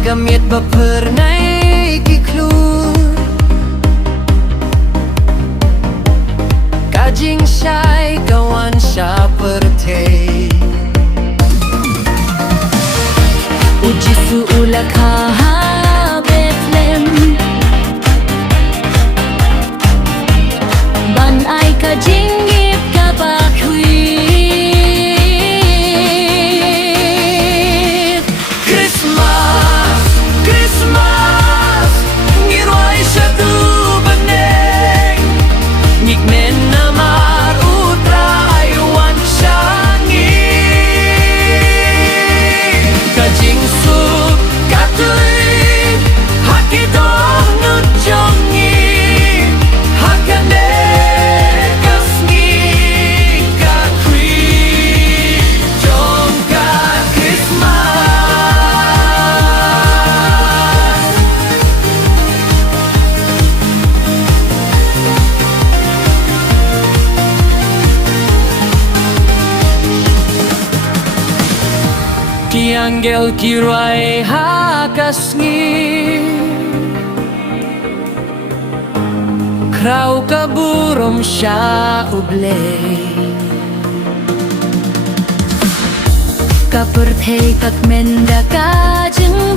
Kamiet bapernai kiklur Kajing syai kawan syaperte Uji suula kaha Bethlehem Ban ai kajingip kabakwi Christmas, Christmas Ngirway sa tubaneng Ngikmen na marutra aywan syangi Kajing sup katuin Hakidoh nujongi Hakane kasngi kakwi Jongka Christmas Ki anggel kirai hakasngi Krau kaburom siya ublay Kaperthei kakmenda kajeng